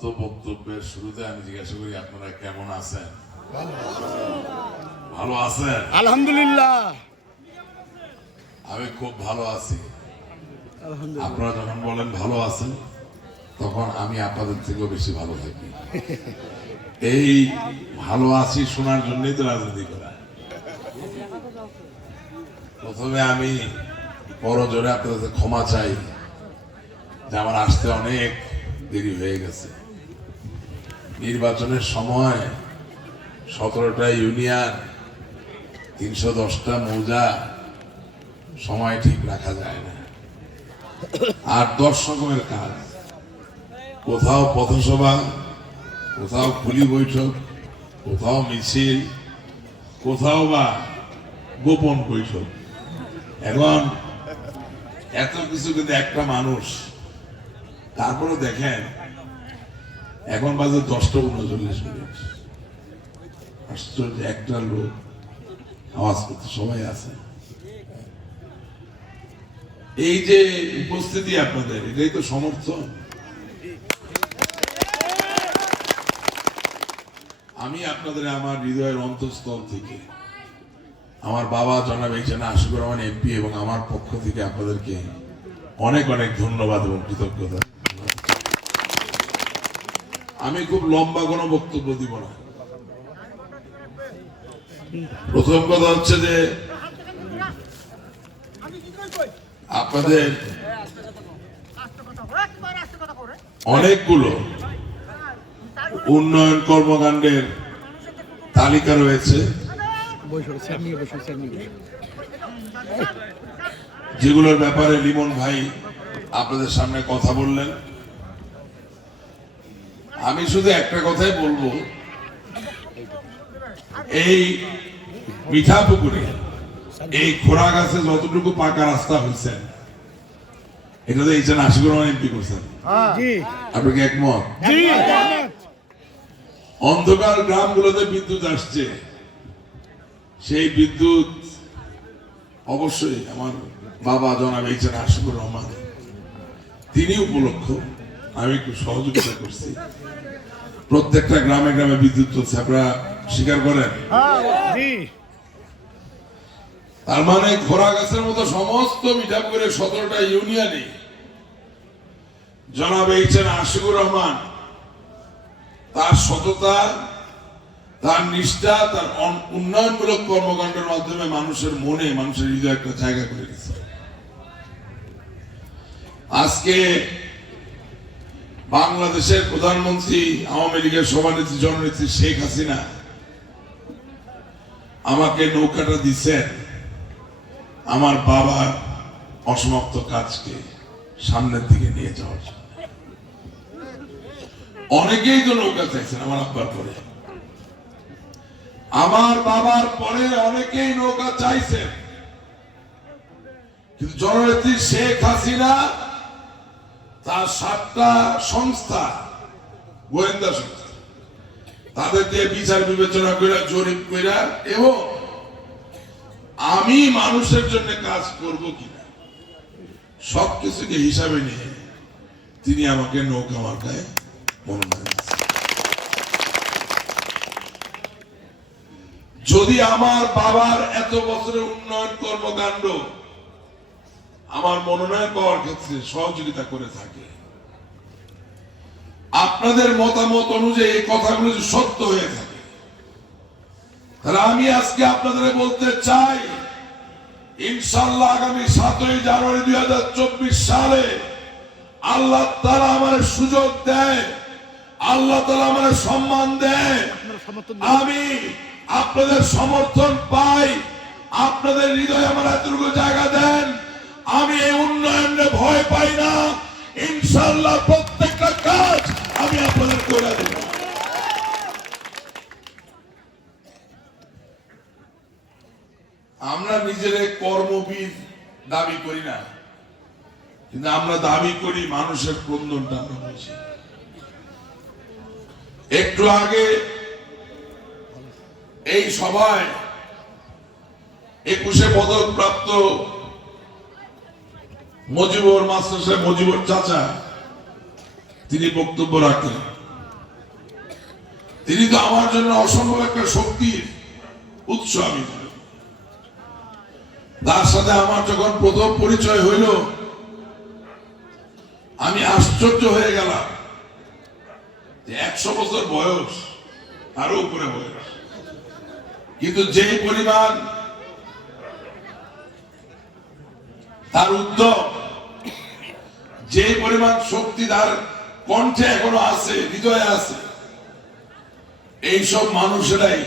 সাধারণত বক্তব্যের শুরুতে আমি জিজ্ঞাসা করি আপনারা কেমন আছেন? ভালো আছেন? আলহামদুলিল্লাহ। আমি খুব ভালো আছি। আপনারা যখন বলেন ভালো আছেন তখন আমি আপনাদের থেকেও বেশি ভালো থাকি। এই ভালো আছি শোনার জন্যই তো রাজনীতি করা। প্রথমে আমি বড় জোরে আপনাদের ক্ষমা চাই যে আমার আসতে অনেক দেরি হয়ে গেছে। নির্বাচনের সময় সতেরোটা ইউনিয়ন, তিনশো দশটা মৌজা, সময় ঠিক রাখা যায় না। আর দশ রকমের কাজ। কোথাও পথসভা, কোথাও খুলি বৈঠক, কোথাও মিছিল, কোথাও বা গোপন বৈঠক। এখন এত কিছু কিন্তু একটা মানুষ তারপরে দেখেন এখন বাজে দশটা উনচল্লিশ মিনিট। আশ্চর্য, একটা লোক আওয়াজ করতে সবাই আছে। এই যে উপস্থিতি আপনাদের, এটাই তো সমর্থন। আমি আপনাদের আমার হৃদয়ের অন্তঃস্থল থেকে, আমার বাবা জনাব এইখানে আশিকুর রহমান এমপি এবং আমার পক্ষ থেকে আপনাদেরকে অনেক অনেক ধন্যবাদ এবং কৃতজ্ঞতা। আমি খুব লম্বা কোনো বক্তব্য দিব না। প্রথম কথা হচ্ছে যে, আপনাদের অনেকগুলো উন্নয়ন কর্মকাণ্ডের তালিকা রয়েছে। যেগুলোর ব্যাপারে লিমন ভাই আপনাদের সামনে কথা বললেন। আমি শুধু একটা কথাই বলব। এই মিঠা পুকুরে এই খোরা গাছে যতটুকু পাকা রাস্তা হয়েছে এটা তো আশিকুর এমপি করছেন। আপনি কি একমত? অন্ধকার গ্রামগুলোতে বিদ্যুৎ আসছে। সেই বিদ্যুৎ অবশ্যই আমার বাবা জনাব এইছেন আশিকুর রহমান তিনি উপলক্ষ। আমি একটু সহযোগিতা করছি। প্রত্যেকটা গ্রামে গ্রামে বিদ্যুৎ চলছে আপনারা স্বীকার করেন? তার মানে ঘোড়া গাছের মতো সমস্ত মিঠাপুরের সতেরোটা ইউনিয়নে জনাব এইছেন আশিকুর রহমান তার সততা তার নিষ্ঠা তার উন্নয়নমূলক কর্মকাণ্ডের মাধ্যমে মানুষের মনে মানুষের হৃদয়ে একটা জায়গা করে গেছে আজকে বাংলাদেশের প্রধানমন্ত্রী, আওয়ামী লীগের সভানেত্রী, জননেত্রী শেখ হাসিনা আমাকে নৌকাটা দিচ্ছেন আমার বাবার অসমাপ্ত কাজকে সামনের দিকে নিয়ে যাওয়ার জন্য। অনেকেই তো নৌকা চাইছেন আমার আব্বার পরে। আমার বাবার পরে অনেকেই নৌকা চাইছেন। কিন্তু জননেত্রী শেখ হাসিনা তার সাতটা সংস্থা, গোয়েন্দা সংস্থা। তাদের দিয়ে বিচার বিবেচনা করে জরিপ করে এবং আমি মানুষের জন্য কাজ করব কিনা, সবকিছুকে হিসাবে নিয়ে তিনি আমাকে নৌকা মার্কায় মনোনয়ন যদি আমার বাবার এত বছরের উন্নয়ন কর্মকাণ্ড আমার মনোনয়ন পাওয়ার ক্ষেত্রে সহযোগিতা করে থাকে। আপনাদের মতামত অনুযায়ী এই কথাগুলো যদি সত্য হয়ে থাকে, তাহলে আমি আজকে আপনাদের বলতে চাই ইনশাল্লাহ আগামী সাতই জানুয়ারি দুই হাজার চব্বিশ সালে আল্লাহ তারা আমার সুযোগ দেয় আল্লাহ তালা আমার সম্মান দেয় আমি আপনাদের সমর্থন পাই, আপনাদের হৃদয়ে আমার এতটুকু জায়গা দেন। আমি এই উন্নয়নে ভয় পাই না। ইনশাল্লাহ প্রত্যেকটা কাজ আমি আপনাদের করে দেব। আমরা নিজের কর্মবীর দাবি করি না। কিন্তু আমরা দাবি করি মানুষের ক্রন্দনটা বুঝি। একটু আগে এই সভায় একুশে পদক প্রাপ্ত মজিবর মাস্টার সাহেব, মজিবর চাচা, তিনি বক্তব্য রাখলেন তিনি তো আমার জন্য অসম্ভব একটা শক্তির উৎস আমি। তার সাথে আমার যখন প্রথম পরিচয় হইল, আমি আশ্চর্য হয়ে গেলাম যে একশো বছর বয়স আরও উপরে বয়স। কিন্তু যে পরিমাণ তার উদ্যোগ যে পরিমাণ শক্তি তার কণ্ঠে এখনও আছে, হৃদয়ে আছে, এইসব মানুষেরাই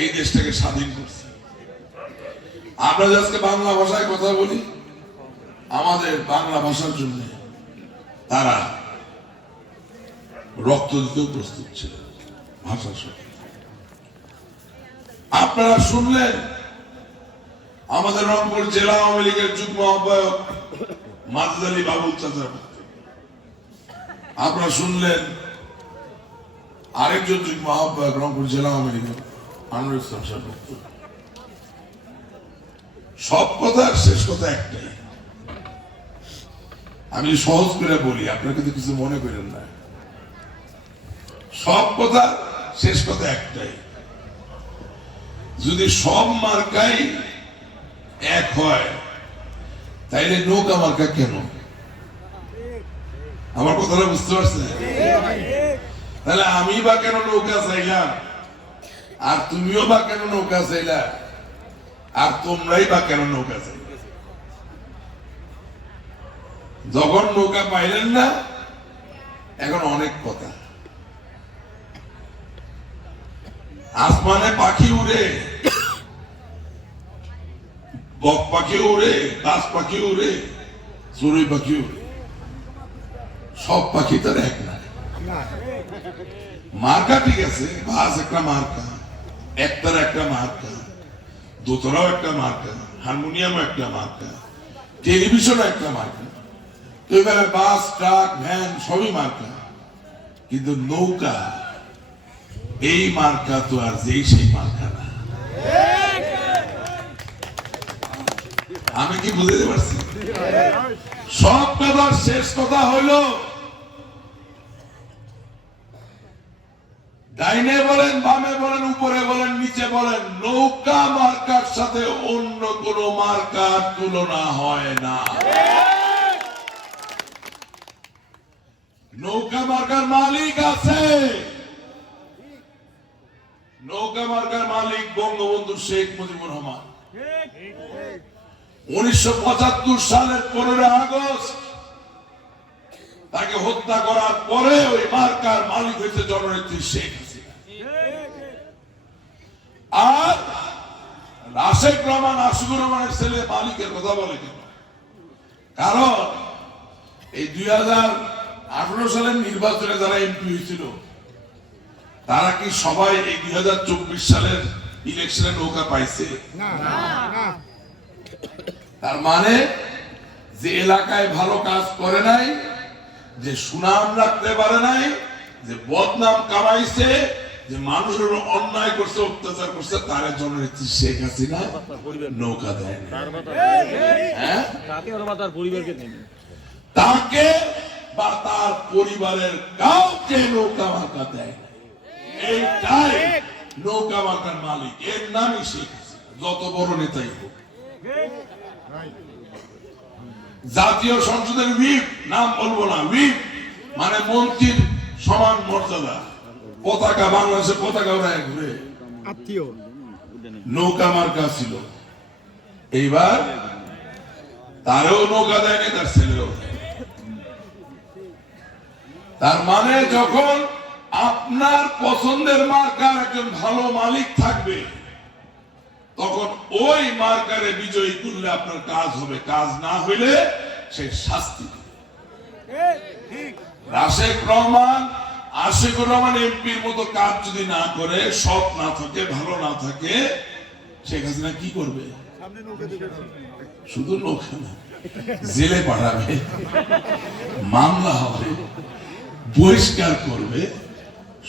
এই দেশটাকে স্বাধীন করছে। আমরা যে বাংলা ভাষায় কথা বলি, আমাদের বাংলা ভাষার জন্য তারা রক্ত দিতেও প্রস্তুত ছিল ভাষা আপনারা শুনলেন আমাদের রংপুর জেলা আওয়ামী লীগের যুগ্ম আহ্বায়ক আলী বাবুল চাচার বক্তব্য। আপনারা শুনলেন আরেকজন যুগ্ম আহ্বায়ক রংপুর জেলা আওয়ামী আনোয়ার ইসলাম সাহেব সব কথার শেষ কথা একটাই। আমি সহজ করে বলি আপনাকে তো কিছু মনে করেন না। সব কথা, শেষ কথা একটাই। যদি সব মার্কাই এক হয় তাইলে নৌকা মার্কা কেন? আমার কথাটা বুঝতে পারছেন? তাহলে আমি বা কেন নৌকা চাইলাম? আর তুমিও বা কেন নৌকা চাইলা? আর তোমরাই বা কেন নৌকা চাইলা? যখন নৌকা পাইলেন না, এখন অনেক কথা। আসমানে পাখি উড়ে বক পাখি উড়ে, গাছ পাখি উড়ে, চড়ুই পাখি উড়ে। সব পাখি তার এক না। মার্কা ঠিক আছে, বাস একটা মার্কা, একটার একটা মার্কা দোতরাও একটা মার্কা হারমোনিয়াম একটা মার্কা টেলিভিশন একটা মার্কা। এবারে বাস, ট্রাক, ভ্যান সবই মার্কা। কিন্তু নৌকা, এই মার্কা তো আর যেই সেই মার্কা না। আমি কি বুঝতে পারছি? সব কথার শেষ কথা হইল, ডাইনে বলেন, বামে বলেন, উপরে বলেন, নিচে বলেন, নৌকা মার্কার সাথে অন্য কোন মার্কার তুলনা হয় না। নৌকা মার্কার মালিক আছে। নৌকা মার্কার মালিক বঙ্গবন্ধু শেখ মুজিবুর রহমান। উনিশশো পঁচাত্তর সালের পনেরো আগস্ট তাকে হত্যা করার পরে ওই মার্কার মালিক হয়েছে জননেত্রী শেখ আর রাশেক রহমান আশিকুর রহমানের ছেলে মালিকের কথা বলে কেন? কারণ এই দুই হাজার আঠারো সালের নির্বাচনে যারা এমপি হয়েছিল, তারা কি সবাই এই দুই হাজার চব্বিশ সালের ইলেকশনে নৌকা পাইছে? তার মানে যে এলাকায় ভালো কাজ করে নাই যে সুনাম রাখতে পারে নাই যে বদনাম কামাইছে যে মানুষের অন্যায় করছে অত্যাচার করছে তার জননেত্রী শেখ হাসিনা নৌকা দেয় হ্যাঁ? তাকে বা তার পরিবারের কাউকে নৌকা মার্কা দেয়। এইটাই নৌকা মার্কার মালিক। এর নামই শেখ হাসিনা। যত বড় নেতাই হোক। জাতীয় সংসদের হুইপ নাম বলব না হুইপ মানে মন্ত্রীর সমান মর্যাদা। পতাকা বাংলাদেশের পতাকা ওড়ায় ঘুরে আত্মীয়। নৌকা মার্কা ছিল। এইবার তারও নৌকা দেয়নি তার ছেলেও। তার মানে যখন আপনার পছন্দের মার্কার একজন ভালো মালিক থাকবে তখন ওই মার্কারে বিজয়ী করলে আপনার কাজ হবে। কাজ না হইলে সে শাস্তি রাশেক রহমান আশিকুর রহমান এমপির মতো কাজ যদি না করে, সৎ না থাকে, ভালো না থাকে কি করবে? শুধু জেলে পাঠাবে, মামলা হবে, বহিষ্কার করবে।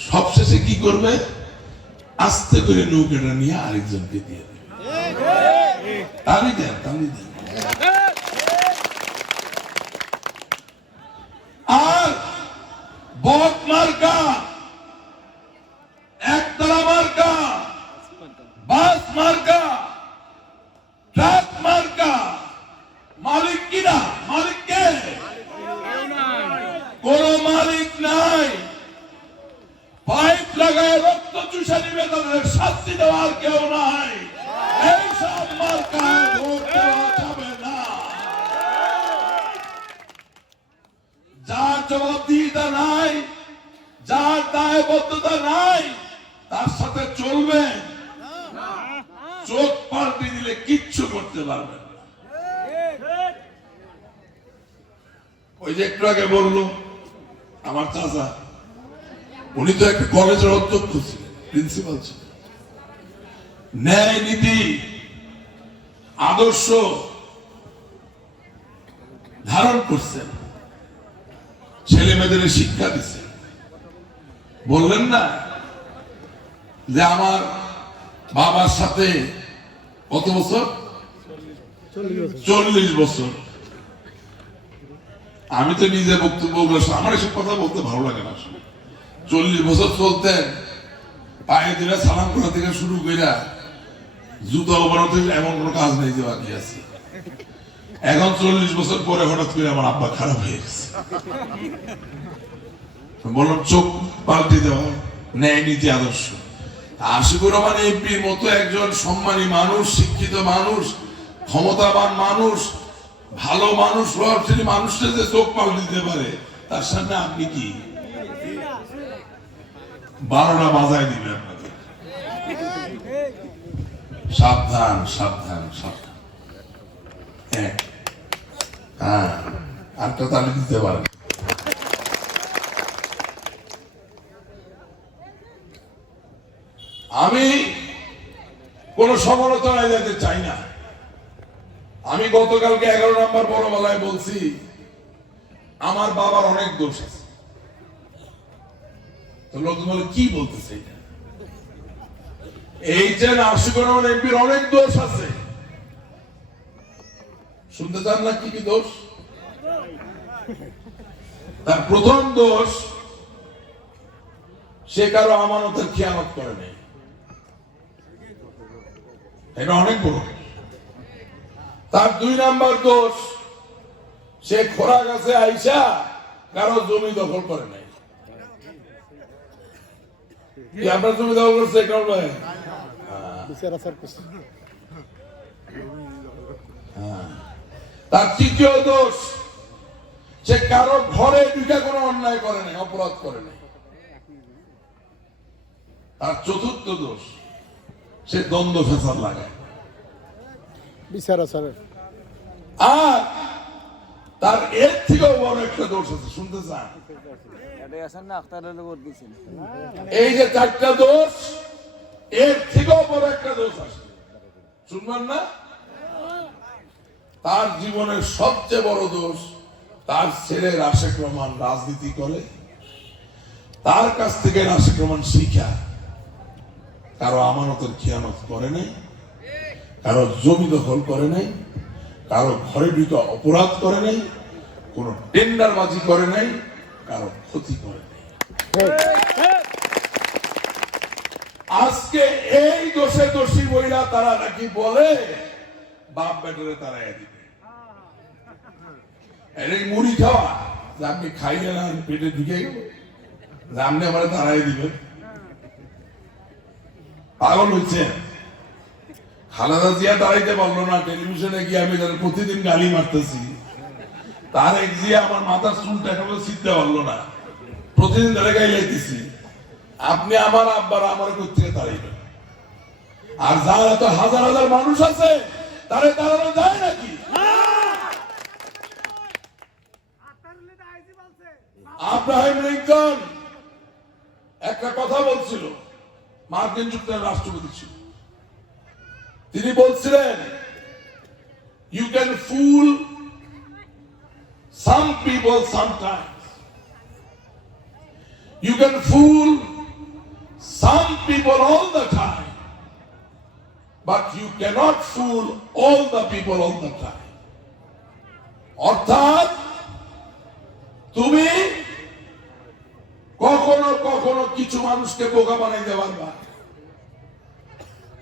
সবশেষে কি করবে? আস্তে করে নৌকাটা নিয়ে আরেকজনকে দিয়ে তালি দেন তালি দেন। আর বক মার্কা মার্কা ট্রাক মার্কা মালিক কিনা মালিক কে কোন মালিক নাই পাইপ লাগায় রক্ত চুষে নিবে তাদের শাস্তি দেওয়ার কেউ নাই এইসব মার্কায় ভোট দেওয়া যাবে না যার জবাবদিহিতা নাই যার দায়বদ্ধতা নাই তার সাথে চলবেন চোখ পাল্টে দিলে কিচ্ছু করতে পারবেন না ওই যে একটু আগে বলল আমার চাচা উনি তো একটা কলেজের অধ্যক্ষ ছিলেন প্রিন্সিপাল ছিলেন ন্যায় নীতি আদর্শ ধারণ করছেন। ছেলে মেয়েদের শিক্ষা দিচ্ছেন বললেন না যে আমার বাবার সাথে কত বছর? চল্লিশ বছর। আমি তো নিজে বক্তব্য আমার এসব কথা বলতে ভালো লাগে না। চল্লিশ বছর চলতেন পায়ে দিলে সালাম করা থেকে শুরু কইরা জুতো বানাতে এমন কোনো কাজ নেই যে বাকি আছে। এখন চল্লিশ বছর পরে হঠাৎ করে আমার আব্বা খারাপ হয়ে গেছে। বললাম, চোখ পাল্টে দেওয়া ন্যায় নীতি আদর্শ। আশিকুর রহমান এমপির মতো একজন সম্মানী মানুষ, শিক্ষিত মানুষ, ক্ষমতাবান মানুষ, ভালো মানুষ প্রভাবশালী মানুষটা যে চোখ পাল্টে দিতে পারে, তার সামনে আপনি কি? বারোটা বাজায় দিবেন আপনাদের। সাবধান সাবধান সাবধান। এক হ্যাঁ। তালি দিতে পারেন। আমি কোন সমালোচনায় যেতে চাই না। আমি গতকালকে এগারো নম্বর বড় বেলায় বলছি, আমার বাবার অনেক দোষ আছে। তো লোক বলে, কি বলতেছে? এই যে এমপির অনেক দোষ আছে। শুনতে চান না কি কি দোষ? তার প্রথম দোষ, সে কারও আমানতের খেয়ানত করে নেই। এটা অনেক বড় তার দুই নাম্বার দোষ, সে খোরা গাছে আইসা কারও জমি দখল করে নাই। কি আপনার জমি দখল করছে তার তৃতীয় দোষ, সে কারও ঘরে ঢুকে কোনো অন্যায় করে নাই, অপরাধ করে নাই। তার চতুর্থ দোষ, সে দ্বন্দ্ব ফেসাদ লাগায় বিচার আচারের আর তার এর থেকেও বড় একটা দোষ আছে, শুনতে চান? এই যে চারটা দোষ, এর থেকেও বড় একটা দোষ আছে। শুনবেন না? তার জীবনের সবচেয়ে বড় দোষ, তার ছেলে রাশেক রহমান রাজনীতি করে, তার কাছ থেকে রাশেক রহমান শিখা। কারও আমানতের খেয়ানত করে নাই, কারও জমি দখল করে নাই, কারও ঘরে ঢুকে অপরাধ করে নাই, কোন টেন্ডারবাজি করে নাই কারও ক্ষতি করে আজকে এই দোষে দোষী মহিলা তারা নাকি বলে বাপ বেটারে তারা দিবে। এটা কি মুড়ি খাওয়া আপনি খাইলেন আর পেটে ঢুকে গেল। আপনি আমার তারাই দিবেন। পাগল হচ্ছে খালেদা জিয়া দাঁড়াইতে পারল না টেলিভিশনে গিয়ে আমি তাদের প্রতিদিন গালি মারতেছি। তার এক জিয়া আমার মাথার চুলটা এখনও ছিটতে পারল না। প্রতিদিন ধরে গাই যাইতেছি আপনি আমার আব্বার আমার কোথেকে দাঁড়াইবেন আর যারা এত হাজার হাজার মানুষ আছে, তারে দাঁড়ানো যায় নাকি? আব্রাহিম লিঙ্কন, একটা কথা বলছিল, মার্কিন যুক্তরাষ্ট্রের রাষ্ট্রপতি ছিল। তিনি বলছিলেন you can fool some people sometimes You can fool some people all the time, but you cannot fool all the people all the time. অর্থাৎ তুমি কখনো কখনো কিছু মানুষকে বোকা বানাইতে পারবা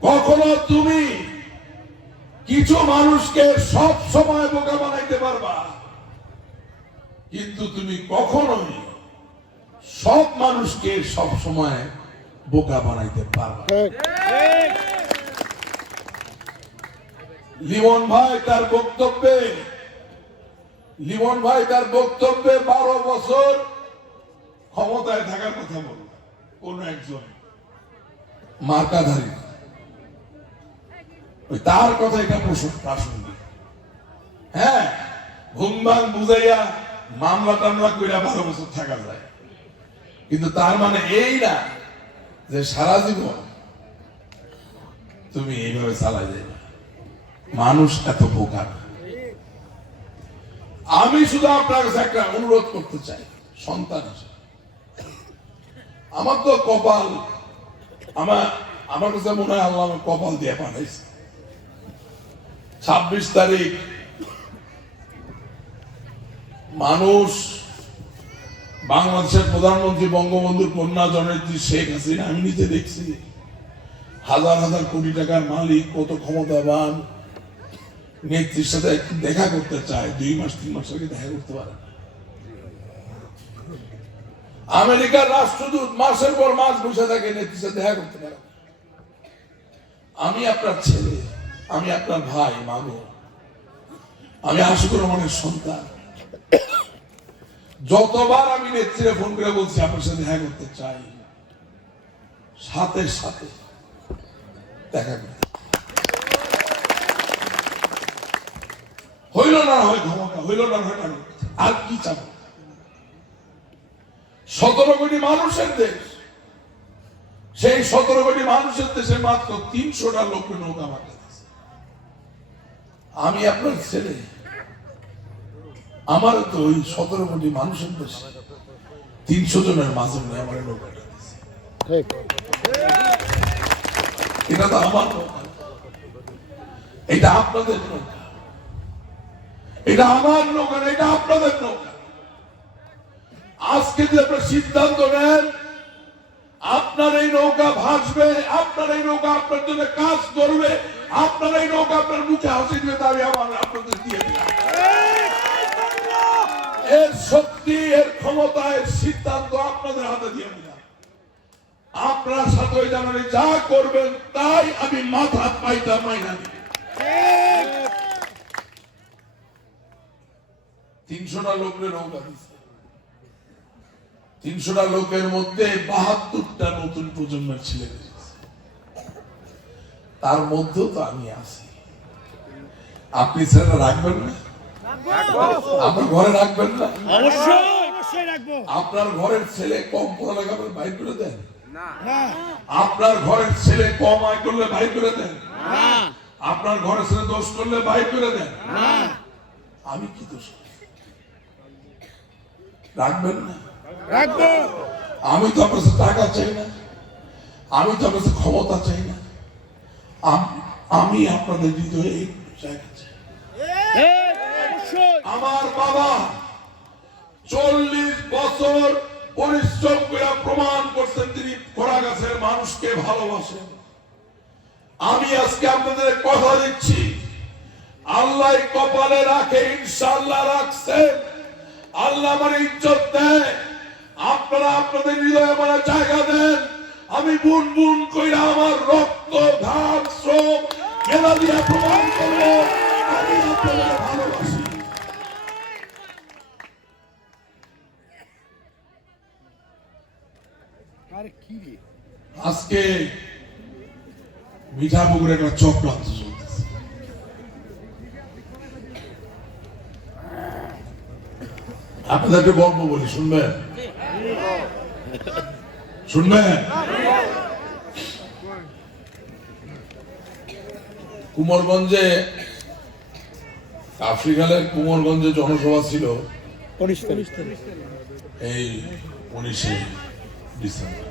কখনো তুমি কিছু মানুষকে সব সময় বোকা বানাইতে পারবা কিন্তু তুমি কখনোই সব মানুষকে সব সময় বোকা বানাইতে পারবা লিমন ভাই তার বক্তব্যে লিমন ভাই তার বক্তব্যে বারো বছর ক্ষমতায় থাকার কথা বলল কোন একজন মার্কাধারী। ওই তার কথা এটা প্রসঙ্গ প্রাসঙ্গিক। হ্যাঁ ঘুম ভাঙ বুঝাইয়া মামলা টামলা কইরা বারো বছর থাকা যায়। কিন্তু তার মানে এই না যে সারা জীবন তুমি এইভাবে চালাই যাবে মানুষ এত বোকা আমি শুধু আপনার কাছে একটা অনুরোধ করতে চাই, সন্তান আমার তো কপাল, আমার আমার কাছে মনে হয় আল্লাহ কপাল দিয়ে পাঠাইছে। ছাব্বিশ তারিখ মানুষ বাংলাদেশের প্রধানমন্ত্রী বঙ্গবন্ধুর কন্যা জননেত্রী শেখ হাসিনা, আমি নিজে দেখছি। হাজার হাজার কোটি টাকার মালিক, কত ক্ষমতাবান, নেত্রীর সাথে দেখা করতে চায়, দুই মাস, তিন মাস আগে দেখা করতে পারে। আমেরিকার রাষ্ট্রদূত মাসের পর মাস বসে থাকে, নেত্রীর সাথে দেখা করতে পারে আমি আপনার ছেলে, আমি আপনার ভাই, মাগো। আমি আশুকুর রহমানের সন্তান। যতবার আমি নেত্রীরে ফোন করে বলছি, আপনার সাথে দেখা করতে চাই সাথে সাথে দেখা হইল না হয় ক্ষমতা, হইল না হয় টাকা। আর কি চাবো? সতেরো কোটি মানুষের দেশ। সেই সতেরো কোটি মানুষের দেশে মাত্র তিনশোটা লোকের নৌকা মাঠে আমি আপনার ছেলে। আমার তো ওই সতেরো কোটি মানুষের দেশে তিনশো জনের মাঝে নিয়ে আমার। ঠিক। এটা তো আমার এটা আপনাদের নৌকা। এটা আমার নৌকা এটা আপনাদের নৌকা। আজকে যে আপনার সিদ্ধান্ত নেন আপনার এই নৌকা ভাসবে আপনার এই নৌকা আপনার জন্য কাজ করবে আপনার এই নৌকা আপনার মুখে হাসি দিবে দাবি আমার আপনাদের দিয়ে দিলাম। এর শক্তি, এর ক্ষমতা, এর সিদ্ধান্ত আপনাদের হাতে দিয়ে দিলাম। আপনারা সাতই জানুয়ারি যা করবেন, তাই আমি মাথা পাইতা মাইনা তিনশোটা লোকের নৌকা দিচ্ছে তিনশোটা লোকের মধ্যে বাহাত্তরটা নতুন প্রজন্মের ছেলে তার মধ্যেও তো আমি আছি। আপনি ছেলেরা রাখবেন না? আপনার ঘরে রাখবেন না? আপনার ঘরের ছেলে কম পড়ালেখা করে বাইর করে দেন। আপনার ঘরের ছেলে কম আয় করলে বাইর করে দেন। আপনার ঘরের ছেলে দোষ করলে বাইর করে দেন। আমি কি দোষ রাখবেন না? আমি তো আপনার টাকা চাই না। আমি তো আপনার ক্ষমতা চাই না। আমি আপনাদের হৃদয়ে জায়গা চাই। আমার বাবা চল্লিশ বছর পরিশ্রম করে প্রমাণ করছেন তিনি খোড়া গাছের মানুষকে ভালোবাসেন। আমি আজকে আপনাদের কথা দিচ্ছি, আল্লাহ কপালে রাখে ইনশাল্লাহ রাখছেন। আল্লাহ আমার ইজ্জত দেয়। আপনারা আপনাদের হৃদয়ে আমার জায়গা দেন। আমি বুন বুন কইরা আমার রক্ত, ঘাম, শ্রম, মেলা দিয়ে প্রমাণ করব। আমি আপনাদের ভালোবাসি। আজকে মিঠাপুকুরে একটা চক্রান্ত চলতেছে। আপনাদেরকে গল্প বলি শুনবেন? শুনবেন? কুমোরগঞ্জে আফ্রিকালের কুমোরগঞ্জে জনসভা ছিল এই উনিশে ডিসেম্বর।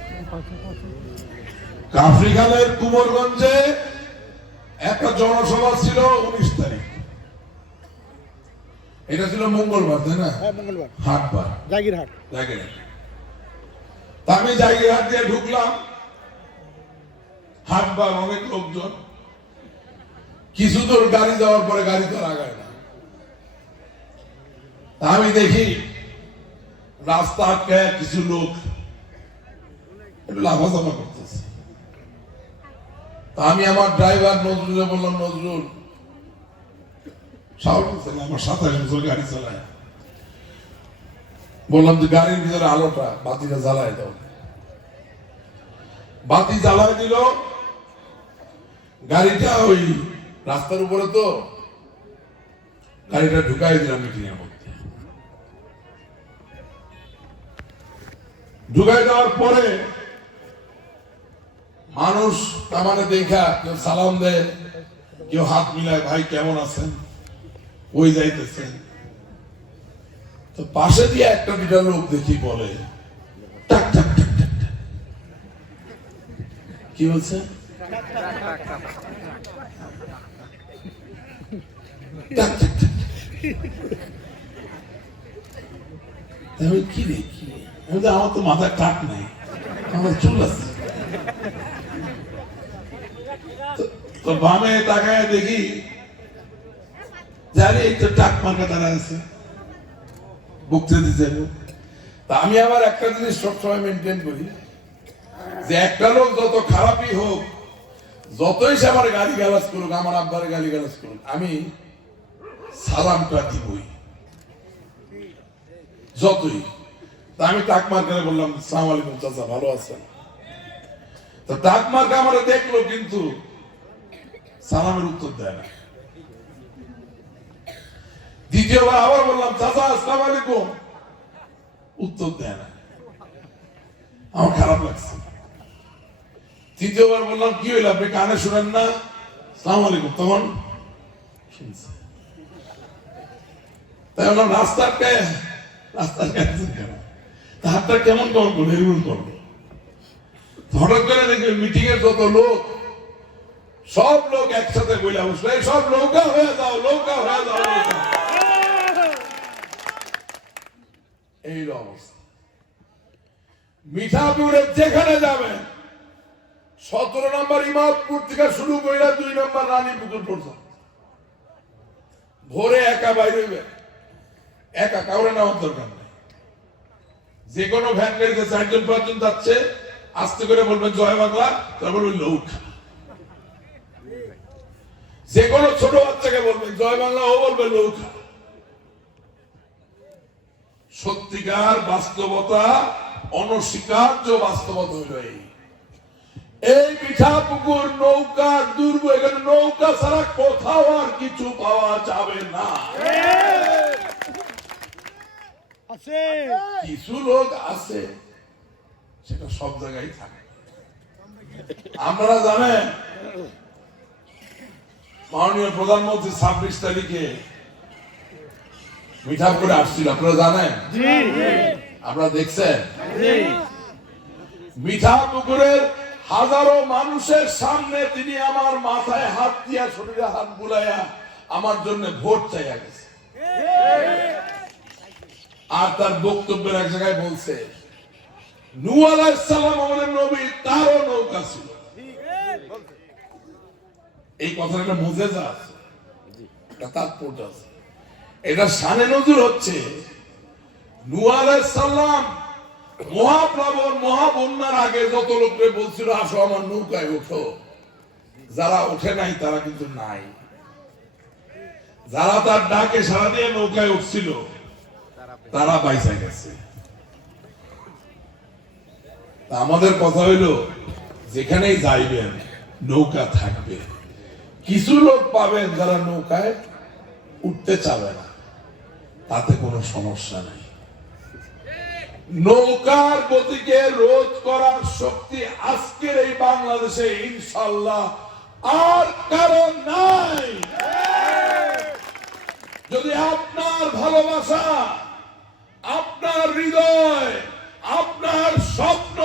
কাফরিখালের কুমোরগঞ্জে একটা জনসভা ছিল উনিশ তারিখ। এটা ছিল মঙ্গলবার তাই না? হ্যাঁ মঙ্গলবার। হাটবার। জাগিরহাট। তা আমি জায়গায় হাট দিয়ে ঢুকলাম। হাটবার অনেক লোকজন। কিছু দূর গাড়ি যাওয়ার পরে গাড়ি তো লাগায় না। তা আমি দেখি রাস্তা কিছু লোক একটু আমি আমার ড্রাইভার নজরুলে বললাম, নজরুল আমার সাতাশ বছর গাড়ি চালায় বললাম যে, গাড়ির ভিতরে আলোটা, বাতিটা জ্বালায় দাও। বাতি জ্বালায় দিল। গাড়িটা ওই রাস্তার উপরে তো, গাড়িটা ঢুকাই দিলাম মিটিং এর মধ্যে। ঢুকাই দেওয়ার পরে মানুষ, তার মানে দেখা, কেউ সালাম দেয়, কেউ হাত মিলায়, ভাই, কেমন আছেন? ওই যাইতেছেন। তো পাশে দিয়ে একটা দুটা লোক দেখি বলে। কি বলছে? কি আমি তো আমার তো মাথায় টাক নাই, আমার চুল আছে। তো- বামে তাকায় দেখি জানি তো টাক মার্কা তারা আছে। বক্তৃতা দিতে তা আমি আবার একটা জিনিস সবসময় মেনটেন করি যে একটা লোক যত খারাপই হোক, যতই সে আমার গালি গালাজ করুক, আমার আব্বার গালি গালাজ করুক, আমি সালামটা দিবই। যতই। তা আমি টাক মার্কারে বললাম, সালাম আলাইকুম চাচা, ভালো আছেন? তো টাক মার্কা আমার দেখল কিন্তু সালামের উত্তর দেয় না। দ্বিতীয়বার আবার বললাম, চাচা, আসসালাম আলাইকুম। উত্তর দেয় না। আমার খারাপ লাগছে। তৃতীয়বার বললাম, কি হইল? আপনি কানে শুনেন না? সালাম আলাইকুম তখন শুনছে। তাই বললাম রাস্তাকে রাস্তার কাটছেন কেন হাতটা কেমন কেমন করল এরকম করল হঠাৎ করে দেখবে মিটিং এর যত লোক সব লোক একসাথে বলে বসল, এই সব নৌকা হয়ে যাও, নৌকা হয়ে যাও এই অবস্থা। মিঠাপুরে যেখানে যাবেন সতেরো নম্বর ইমাদপুর থেকে শুরু করে দুই নম্বর রানী পুকুর পর্যন্ত। ভোরে একা বাইরে একা কাউরে নেওয়ার দরকার নেই। যে কোনো ভ্যান গাড়িতে চারজন পাঁচজন যাচ্ছে, আস্তে করে বলবেন জয় বাংলা, তারপর বলবেন নৌকা। যে কোনো ছোট বাচ্চাকে বলবেন জয় বাংলা ও বলবে নৌকা। সত্যিকার বাস্তবতা অনস্বীকার্য বাস্তবতা হইল এই। এই মিঠা পুকুর নৌকা দুর্গ এখানে নৌকা ছাড়া কোথাও আর কিছু পাওয়া যাবে না। কিছু লোক আছে সেটা সব জায়গায় থাকে। আপনারা জানেন মাননীয় প্রধানমন্ত্রী ছাব্বিশ তারিখে মিঠাপুরে আসছিল আপনারা জানেন? আপনারা দেখছেন? মিঠা পুকুরের হাজারো মানুষের সামনে তিনি আমার মাথায় হাত দিয়া শরীরে হাত বুলাইয়া আমার জন্য ভোট চাইয়া গেছে। আর তার বক্তব্যের এক জায়গায় বলছে নূ আলাইসাল্লাম আমাদের নবী তারও নৌকা ছিল। এই কথাটা একটা মুজেজা আছে। একটা তাৎপর্য আছে। এটা সানে নজর হচ্ছে আলাইসাল্লাম মহাপ্লাবন মহাবন্যার আগে যত লোককে বলছিল আসো আমার নৌকায় ওঠো। যারা ওঠে নাই তারা কিন্তু নাই। যারা তার ডাকে সারা দিয়ে নৌকায় উঠছিল তারা বাইসা গেছে। আমাদের কথা হইল যেখানেই যাইবেন নৌকা থাকবে। কিছু লোক পাবেন যারা নৌকায় উঠতে চাবে না। তাতে কোনো সমস্যা নাই। নৌকার গতিকে রোধ করার শক্তি আজকের এই বাংলাদেশে ইনশাল্লাহ আর কারণ নাই। যদি আপনার ভালোবাসা, আপনার হৃদয়, আপনার স্বপ্ন,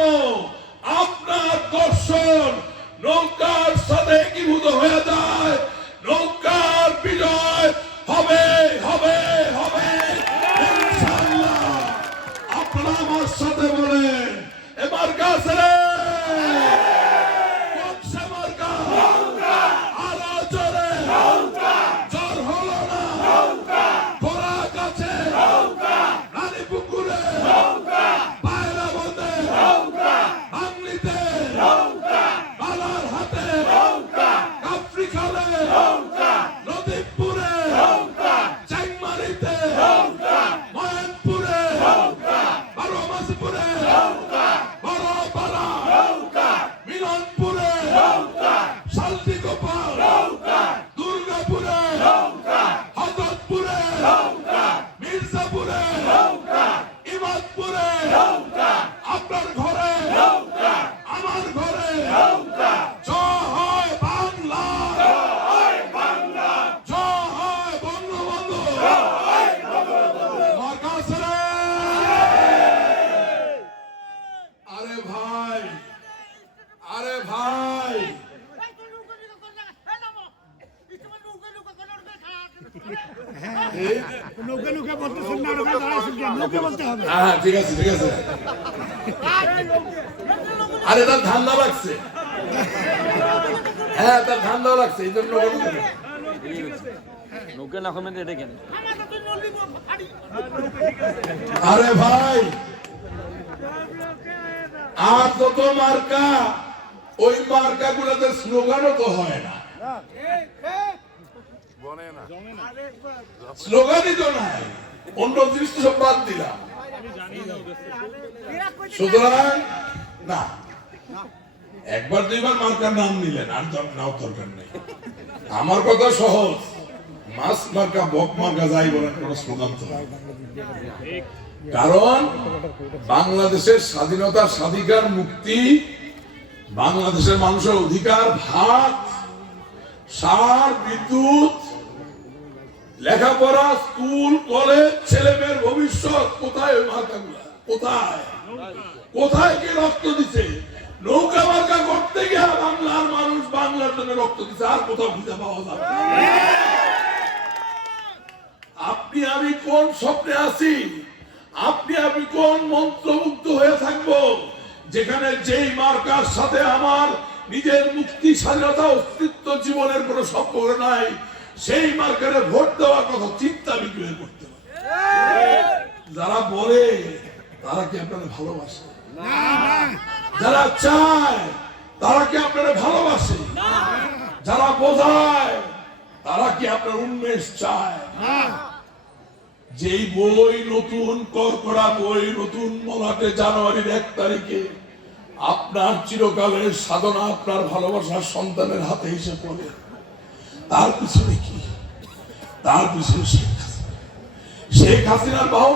আপনার দর্শন নৌকার সাথে একীভূত হয়ে যায় নৌকার বিজয় হবে। হবে Possible. আরে ভাই, আর যত মার্কা, ওই স্লোগানও তো হয় না। স্লোগানই তো নাই, অন্য তো সব বাদ দিলাম। সুতরাং, না, একবার দুইবার মার্কার নাম নিলেন, আর নাও দরকার নেই। আমার কথা সহজ। মাছ মার্কা, বক মার্কা যাই বলেন, কোনো স্লোগান তো। কারণ বাংলাদেশের স্বাধীনতা স্বাধিকার মুক্তি, বাংলাদেশের মানুষের অধিকার, ভাত, সার, বিদ্যুৎ, লেখাপড়া, স্কুল, কলেজ ছেলে মেয়ের ভবিষ্যৎ, কোথায় ওই মার্কাগুলা কোথায় কোথায় কে রক্ত দিছে নৌকা মার্কা করতে গিয়ে বাংলার মানুষ বাংলার জন্য রক্ত দিছে, আর কোথাও খুঁজে পাওয়া যাবে। আপনি, আমি কোন স্বপ্নে আছি? আপনি, আমি কোন মন্ত্রমুগ্ধ হয়ে থাকব? যেখানে যেই মার্কার সাথে আমার নিজের মুক্তি, স্বাধীনতা, অস্তিত্ব জীবনের কোনো সম্পর্ক নাই, সেই মার্কারে ভোট দেওয়ার কথা চিন্তা বিক্রয় করতে যারা বলে, তারা কি আপনারা ভালোবাসে? যারা চায়, তারা কি আপনারা ভালোবাসে? যারা বোঝায়, তারা কি আপনার উন্মেষ চায়? যেই বই নতুন করকরা বই নতুন মলাটে জানুয়ারির এক তারিখে আপনার চিরকালের সাধনা, আপনার ভালোবাসার সন্তানের হাতে এসে পড়ে। তার পিছনে কি? তার পিছনে শেখ হাসিনা। শেখ হাসিনার বাহন